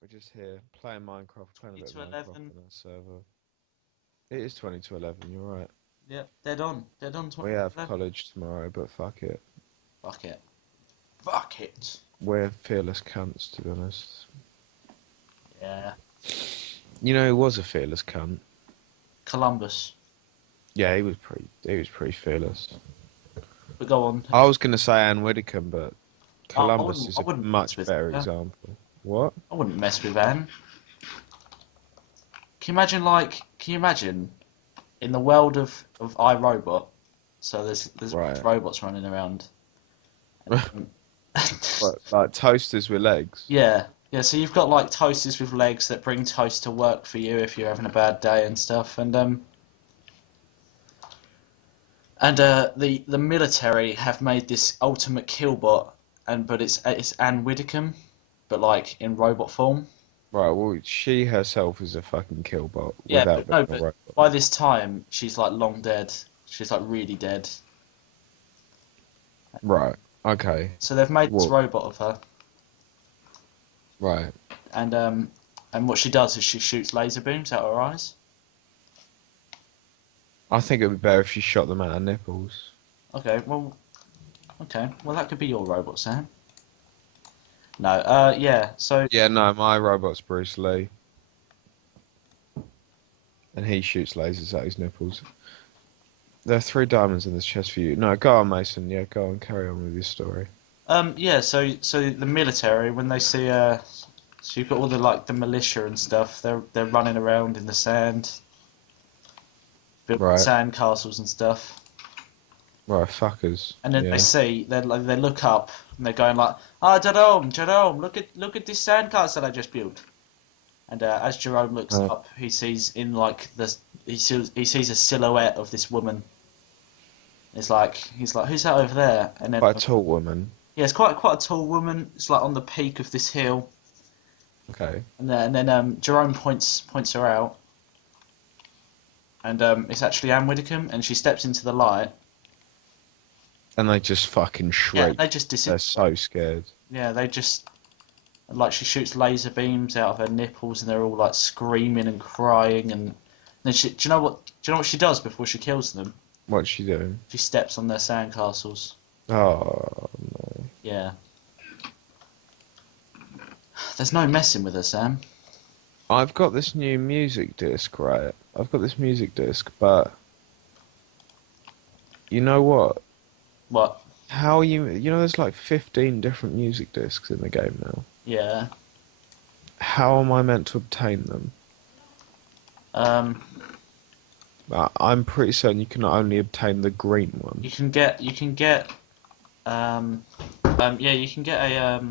We're just here playing Minecraft, playing a 20 bit of to Minecraft 11. on our server. It is 20 to 11, you're right. Yep, dead on. Dead on We 20 to have 11. college tomorrow, but fuck it. Fuck it. Fuck it. We're fearless cunts, to be honest. Yeah. You know who was a fearless cunt? Columbus. Yeah, he was pretty fearless. But go on. I was gonna say Anne Widdecombe, but I Columbus wouldn't, is I a wouldn't mess much with better her. example. What? I wouldn't mess with Anne. Can you imagine in the world of iRobot? So there's a bunch of Right. robots running around. And, What, like toasters with legs? yeah, yeah. So you've got like toasters with legs that bring toast to work for you if you're having a bad day and stuff. And the military have made this ultimate killbot, but it's Anne Widdecombe, but like in robot form. Right, well, she herself is a fucking killbot Yeah, without but no, being a but robot. by this time she's like long dead. She's like really dead. Right, okay. So they've made this Well, robot of her, right. and um, and what she does is she shoots laser beams out her eyes. I think it would be better if she shot them at her nipples. Okay, well that could be your robot, Sam. No, yeah. So Yeah, no, my robot's Bruce Lee, and he shoots lasers at his nipples. There are 3 diamonds in this chest for you. No, go on, Mason. Yeah, go on, carry on with your story. yeah, so the military when they see so you've got all the like the militia and stuff. They're running around in the sand, building Right, sand castles and stuff. right, fuckers. And then Yeah. they look up and they're going like, "Ah, Jerome, Jerome, look at this sandcastle I just built." And as Jerome looks Uh, up, he sees in like this, he sees a silhouette of this woman. He's like, "Who's that over there?" And then quite a tall woman. yeah, it's quite a tall woman. It's like on the peak of this hill, Okay. and then Jerome points her out, and it's actually Anne Widdecombe, and she steps into the light. And they just fucking Yeah, shriek. they just They're disintegrate. so scared. Yeah, they just like she shoots laser beams out of her nipples, and they're all like screaming and crying. And then do you know what she does before she kills them? What's she doing? She steps on their sandcastles. Oh, Yeah, there's no messing with her, Sam. I've got this new music disc, right? I've got this music disc, but you know what? What? How you know there's like 15 different music discs in the game now. Yeah. How am I meant to obtain them? Um, I'm pretty certain you can only obtain the green one. you can get yeah, you can get a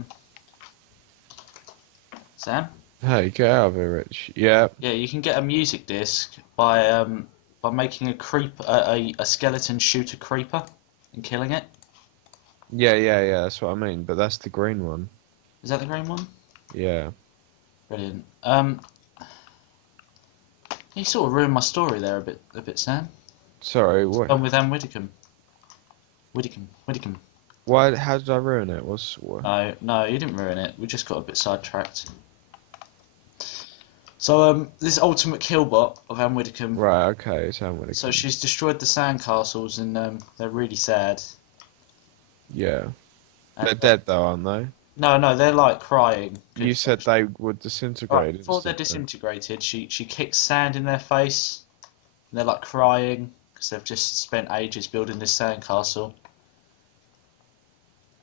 Sam. Hey, get out of here, Rich. Yeah, Yeah, you can get a music disc by making a skeleton shoot a creeper and killing it. yeah, that's what I mean, but that's the green one. Is that the green one? Yeah. Brilliant. You sort of ruined my story there a bit, Sam. Sorry, what? Done with Anne Widdecombe. Widdecombe. Why, how did I ruin it? What? No, no, you didn't ruin it. We just got a bit sidetracked. So this ultimate killbot of Anne Widdecombe. Right, okay, so I'm gonna So come. she's destroyed the sandcastles, and they're really sad. Yeah. And They're dead though, aren't they? no, no, they're like crying. You said they would Right, disintegrate before they're instantly. disintegrated, she kicks sand in their face, and they're like crying because they've just spent ages building this sandcastle.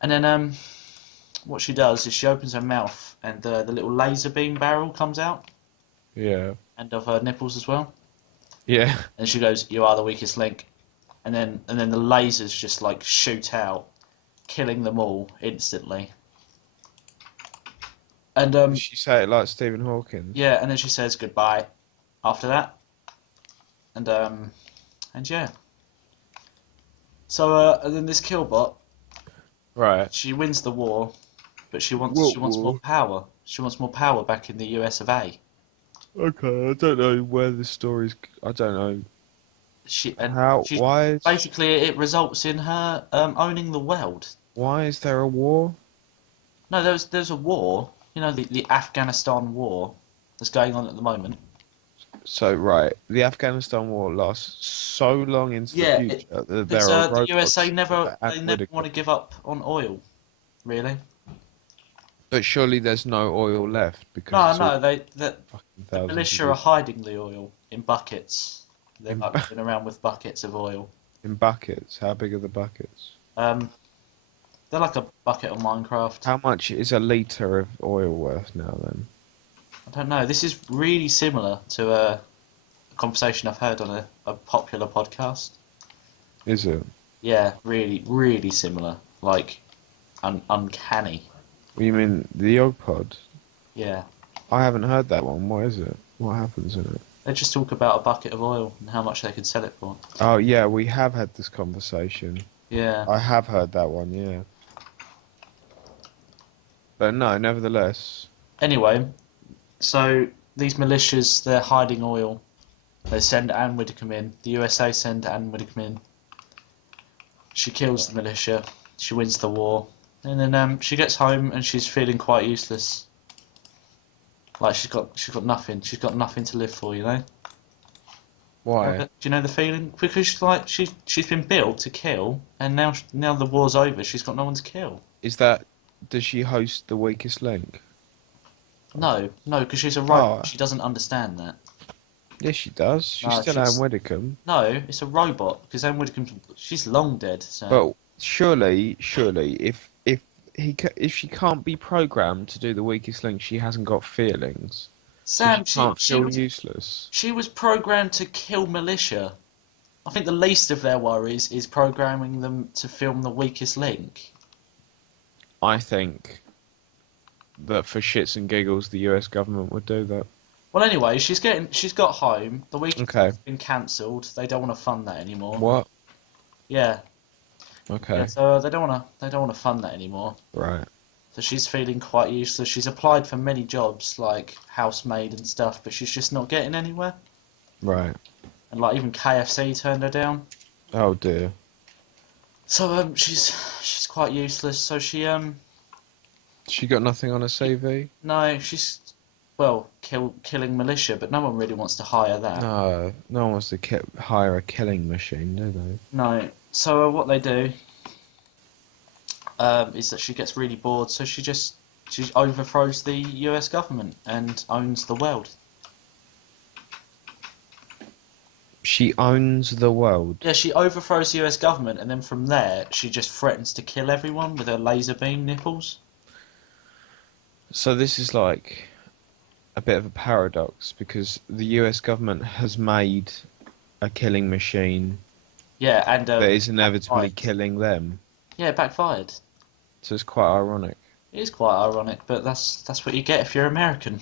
And then what she does is she opens her mouth, and the little laser beam barrel comes out, Yeah. and of her nipples as well. Yeah. And she goes, "You are the weakest link." And then the lasers just like shoot out, killing them all instantly. And Did she say it like Stephen Hawking? yeah, and then she says goodbye after that. And yeah. So and then this killbot, Right. she wins the war, but What she wants more war? power. She wants more power back in the US of A. Okay, I don't know where the story's. I don't know She and how. she basically it results in her owning the world. Why is there a war? No, there's a war. the Afghanistan war that's going on at the moment. So right, the Afghanistan war lasts so long into the Yeah, future that because there are the USA robots never and they never want to Widdecombe. give up on oil, really. But surely there's no oil left because No, it's all no, fucking the thousands of militia are years hiding the oil in buckets. They're in like going around with buckets of oil. in buckets. How big are the buckets? Um, they're like a bucket of Minecraft. How much is a litre of oil worth now then? I don't know. This is really similar to a conversation I've heard on a popular podcast. Is it? Yeah, really, really similar. Like, uncanny. You mean the Yog Pod? Yeah. I haven't heard that one. What is it? What happens in it? They just talk about a bucket of oil and how much they could sell it for. Oh yeah, we have had this conversation. Yeah. I have heard that one, yeah. But no, nevertheless. Anyway, so these militias, they're hiding oil. They send Anne Widdecombe in. The USA send Anne Widdecombe in. She kills the militia. She wins the war. And then she gets home and she's feeling quite useless. Like she's got nothing. She's got nothing to live for, you know? Why? Do you know the feeling? Because she's been built to kill, and now the war's over. She's got no one to kill. Does she host the weakest link? No, because she's a Oh. robot. She doesn't understand that. Yes, she does. She's No, still Anne Widdecombe. No, it's a robot because Anne Widdecombe, she's long dead. So. But surely, if she can't be programmed to do the weakest link, she hasn't got feelings. Sam, She can't feel was useless. she was programmed to kill militia. I think the least of their worries is programming them to film the weakest link. I think that for shits and giggles, the US government would do that. Well, anyway, she's got home. The weekend Okay. has been cancelled. They don't want to fund that anymore. What? Yeah. Okay. Yeah, so they don't want to fund that anymore. Right. So she's feeling quite useless. She's applied for many jobs like housemaid and stuff, but she's just not getting anywhere. Right. And like even KFC turned her down. Oh dear. So she's quite useless. So She got nothing on her CV? no, she's killing militia, but no one really wants to hire that. No one wants to hire a killing machine, do they? No. So what they do is that she gets really bored, so she overthrows the US government and owns the world. She owns the world. Yeah, she overthrows the US government, and then from there she just threatens to kill everyone with her laser beam nipples. So this is like a bit of a paradox because the US government has made a killing machine Yeah, and that is inevitably backfired. killing them. Yeah, it backfired. So it's quite ironic. It is quite ironic, but that's what you get if you're American.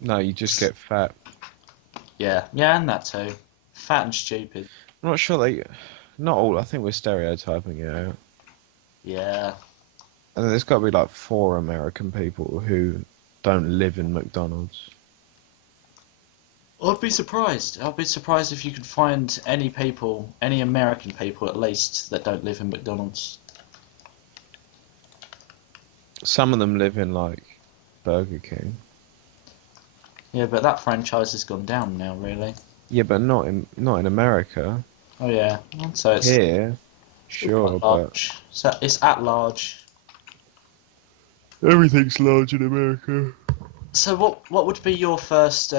No, you just get fat. Yeah, and that too. Fat and stupid. I'm not sure not all, I think we're stereotyping it out. Yeah. And there's got to be like 4 American people who don't live in McDonald's. I'd be surprised. I'd be surprised if you could find any American people at least, that don't live in McDonald's. Some of them live in like Burger King. Yeah, but that franchise has gone down now, really. Yeah, but not in America. Oh yeah. So it's Here, sure, at but large. So it's at large. everything's large in America. So what would be your first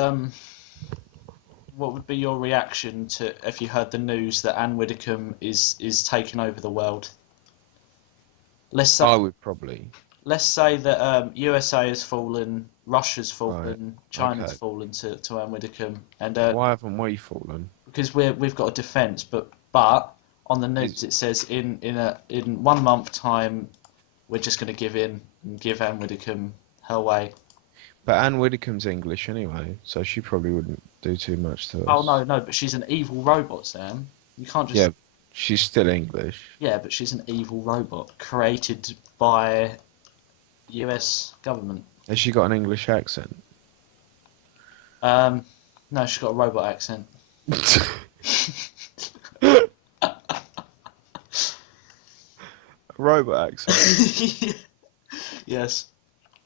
what would be your reaction to if you heard the news that Anne Widdecombe is taking over the world? I would probably. Let's say that USA has fallen, Russia's fallen, Right. China's Okay. fallen to Anne Widdecombe, and Why haven't we fallen? because we've got a defence, but on the news it says in 1 month time we're just going to give in and give Anne Widdecombe her way. But Anne Widdecombe's English anyway, so she probably wouldn't do too much to us. Oh no, but she's an evil robot, Sam. You can't just Yeah, she's still English. Yeah, but she's an evil robot created by US government. Has she got an English accent? No, she's got a robot accent. Robot accent? Yes.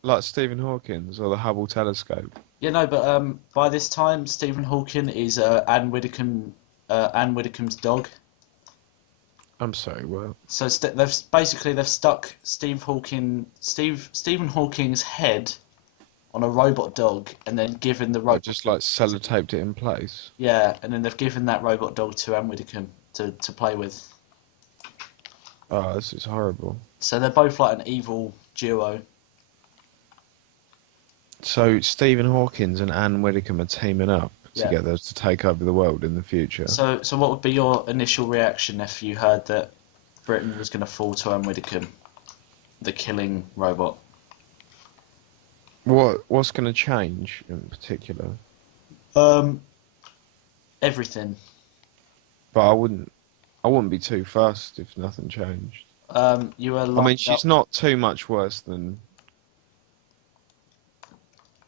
Like Stephen Hawking's or the Hubble telescope. Yeah, no, but by this time, Stephen Hawking is Anne Widdecombe's dog. I'm sorry, what? So they've stuck Stephen Hawking's head on a robot dog, and then given the I robot. just like sellotaped it in place. Yeah, and then they've given that robot dog to Anne Widdecombe to play with. Oh, this is horrible. So they're both like an evil duo. So Stephen Hawkins and Anne Widdecombe are teaming up Yeah. together to take over the world in the future. So what would be your initial reaction if you heard that Britain was going to fall to Anne Widdecombe, the killing robot? What's going to change in particular? Everything. But I wouldn't be too fussed if nothing changed. You were. I mean, she's not too much worse than,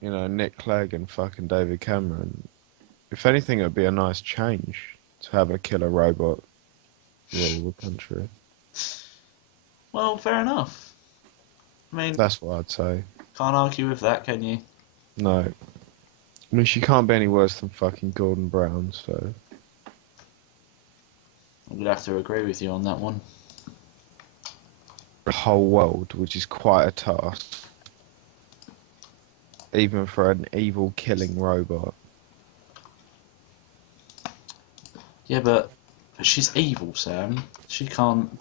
you know, Nick Clegg and fucking David Cameron. If anything, it would be a nice change to have a killer robot rule the country. Well, fair enough. I mean, That's what I'd say. can't argue with that, can you? No. I mean, she can't be any worse than fucking Gordon Brown, so... I'm gonna have to agree with you on that one. The whole world, which is quite a task. Even for an evil killing robot. Yeah, but she's evil, Sam. She can't.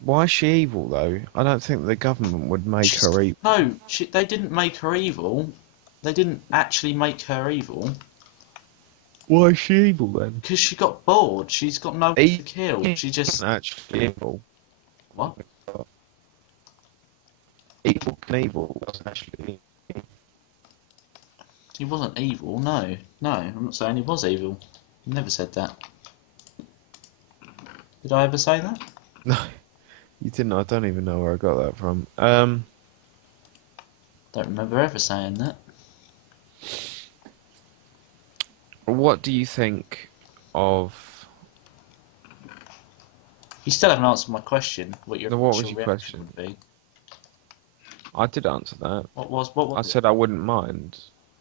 Why is she evil, though? I don't think the government would make her evil. No, they didn't make her evil. They didn't actually make her evil. Why is she evil, then? Because she got bored. She's got no one to kill. She just... Actually evil. What? Evil Knievel was actually... He wasn't evil, no. No, I'm not saying he was evil. I never said that. Did I ever say that? No, you didn't. I don't even know where I got that from. Don't remember ever saying that. What do you think of... You still haven't answered my question. What your What was initial your reaction question? would be. I did answer that. What was I it? said I wouldn't mind.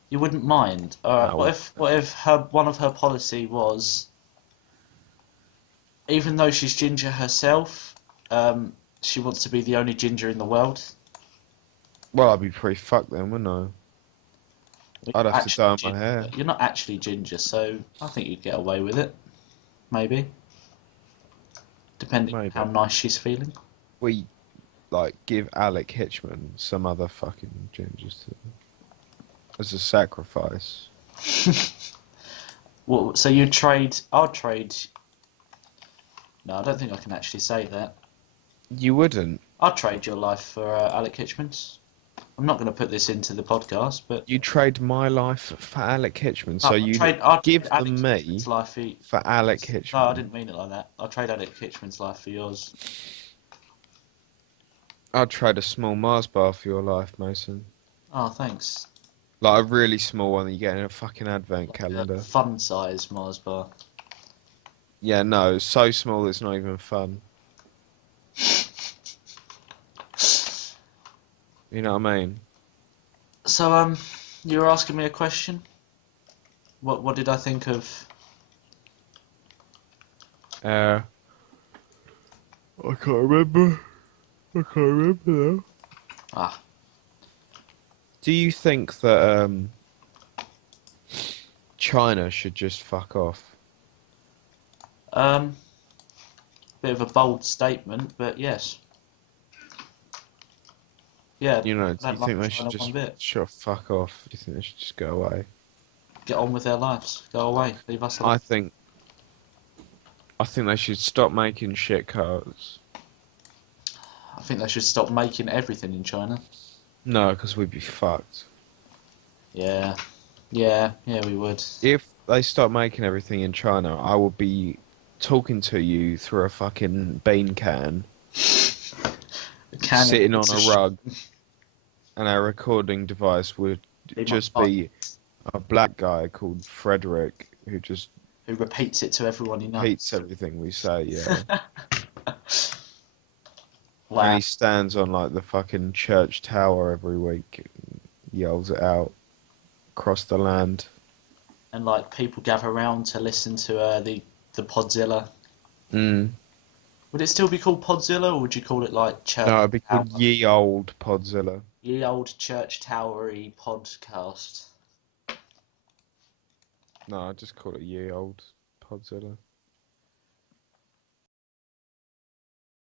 You wouldn't mind. Alright, No. what if one of her policy was, even though she's ginger herself, she wants to be the only ginger in the world? Well, I'd be pretty fucked then, wouldn't I? I'd have to dye my hair. You're not actually ginger, so I think you'd get away with it. Maybe. Depending on how nice she's feeling. We, like, give Alec Hitchman some other fucking gingers to... as a sacrifice. Well, so you'd trade... I'd trade... No, I don't think I can actually say that. You wouldn't. I'd trade your life for Alec Hitchman's. I'm not going to put this into the podcast, but... You trade my life for Alec Hitchman, so you give them me for Alec Hitchman. No, I didn't mean it like that. I'll trade Alec Hitchman's life for yours. I'd trade a small Mars bar for your life, Mason. Oh, thanks. Like a really small one that you get in a fucking advent calendar. Fun size Mars bar. Yeah, no, it's so small it's not even fun. You know what I mean? So, you were asking me a question? What did I think of... I can't remember. I can't remember though. Ah. Do you think that China should just fuck off? Bit of a bold statement, but yes. Yeah. You know, do you think they should just fuck off? Do you think they should just go away? Get on with their lives. Go away. Leave us alone. I think they should stop making shit cars. I think they should stop making everything in China. No, because we'd be fucked. Yeah, we would. If they stop making everything in China, I would be talking to you through a fucking bean can, sitting on a rug, and our recording device would just be a black guy called Frederick who repeats it to everyone he knows. Repeats everything we say, yeah. Wow. And he stands on like the fucking church tower every week, yells it out across the land. And like people gather around to listen to the PodZilla. Mm. Would it still be called PodZilla, or would you call it like Church No, it'd be Tower? called Ye Old PodZilla. Ye old church towery podcast. No, I just call it Ye Old PodZilla.